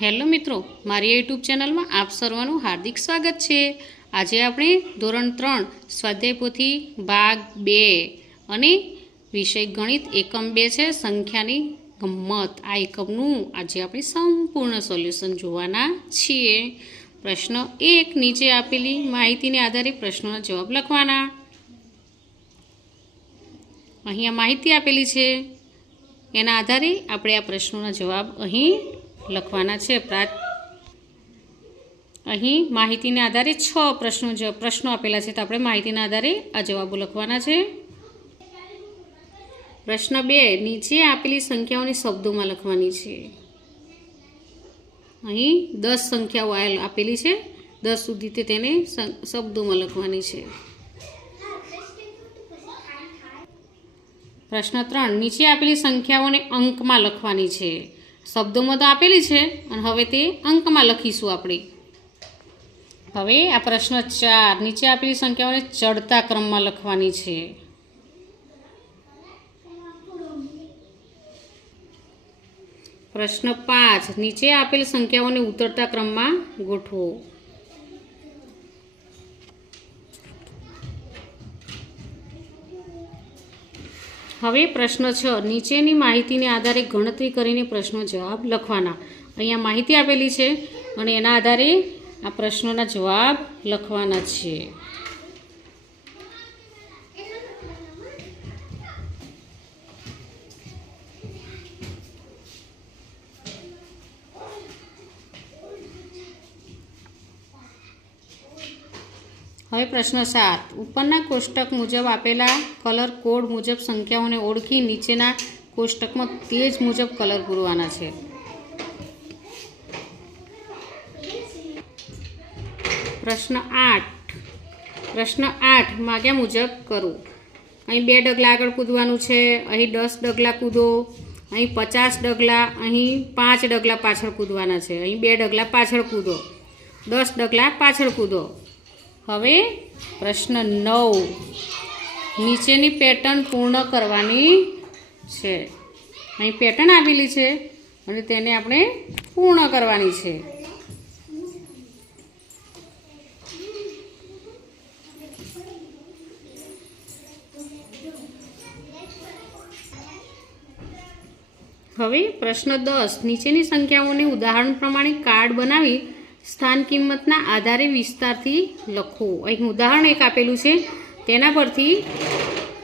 Hello મિત્રો, મારી YouTube ચેનલમાં આપ સર્વનું હાર્દિક સ્વાગત છે। આજે આપણે ધોરણ 3 સ્વાધ્યાય પોથી ભાગ 2 અને વિષય ગણિત એકમ 2 છે સંખ્યાની ગમ્મત। આ એકમનું આજે આપણે સંપૂર્ણ સોલ્યુશન જોવાના છીએ। પ્રશ્ન 1, નીચે આપેલી માહિતીને આધારે પ્રશ્નોના જવાબ લખવાના। અહીંયા માહિતી આપેલી છે, એના આધારે આપણે આ પ્રશ્નોના જવાબ અહીં લખવાના છે। અહીં માહિતીના આધારે 6 પ્રશ્નો આપેલા છે, તો આપણે માહિતીના આધારે આ જવાબો લખવાના છે। પ્રશ્ન 2, નીચે આપેલી સંખ્યાઓને શબ્દોમાં લખવાની છે। અહીં 10 સંખ્યાઓ આપેલી છે, 10 સુધી તેને શબ્દોમાં લખવાની છે। પ્રશ્ન 3, નીચે આપેલી સંખ્યાઓને અંકમાં લખવાની છે। શબ્દોમાં તો આપેલી છે અને હવે તે અંકમાં લખીશું આપણે। હવે આ પ્રશ્ન 4, નીચે આપેલી સંખ્યાઓને ચડતા ક્રમમાં લખવાની છે। પ્રશ્ન 5, નીચે આપેલ સંખ્યાઓને ઉતરતા ક્રમમાં ગોઠવો। હવે પ્રશ્ન 6, નીચેની માહિતીને આધારે ગણતરી કરીને પ્રશ્નો જવાબ લખવાના। અહીંયા માહિતી આપેલી છે અને એના આધારે આ પ્રશ્નોના જવાબ લખવાના છે। હવે પ્રશ્ન 7, ઉપરના કોષ્ટક મુજબ આપેલા કલર કોડ મુજબ સંખ્યાઓને ઓળખી નીચેના કોષ્ટકમાં તે જ મુજબ કલર પૂરવાના છે। પ્રશ્ન 8, માગ્યા મુજબ કરો। અહીં 2 ડગલા આગળ કૂદવાનું છે, અહીં 10 ડગલા કૂદો, અહીં 50 ડગલા, અહીં 5 ડગલા પાછળ કૂદવાના છે, અહીં 2 ડગલા પાછળ કૂદો, 10 ડગલા પાછળ કૂદો। હવે પ્રશ્ન 9, નીચેની પેટર્ન પૂર્ણ કરવાની છે। અહીં પેટર્ન આપેલી છે અને તેને આપણે પૂર્ણ કરવાની છે। હવે પ્રશ્ન 10, નીચેની સંખ્યાઓને ઉદાહરણ પ્રમાણે કાર્ડ બનાવી સ્થાન કિંમતના આધારે વિસ્તારથી લખો। અહીં ઉદાહરણ એક આપેલું છે, તેના પરથી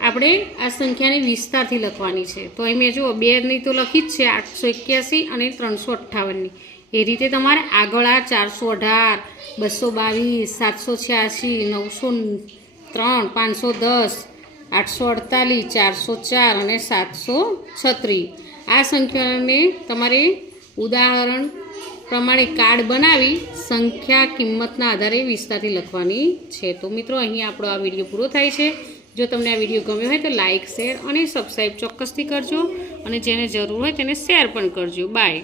આપણે આ સંખ્યાને વિસ્તારથી લખવાની છે। તો અહીં મેં જુઓ 2ની તો લખી જ છે, 881 અને 358ની। એ રીતે તમારે આગળ આ 418, 222, 786, 903, 510, 848, 404 અને 736 આ સંખ્યાઓને તમારે ઉદાહરણ પ્રમાણે કાર્ડ બનાવી સંખ્યા કિંમતના આધારે વિસ્તારથી લખવાની છે। તો મિત્રો, અહીં આપણો આ વિડીયો પૂરો થાય છે। જો તમને આ વિડીયો ગમ્યો હોય તો લાઇક, શેર અને સબસ્ક્રાઈબ ચોક્કસથી કરજો અને જેને જરૂર હોય તેને શેર પણ કરજો। બાય।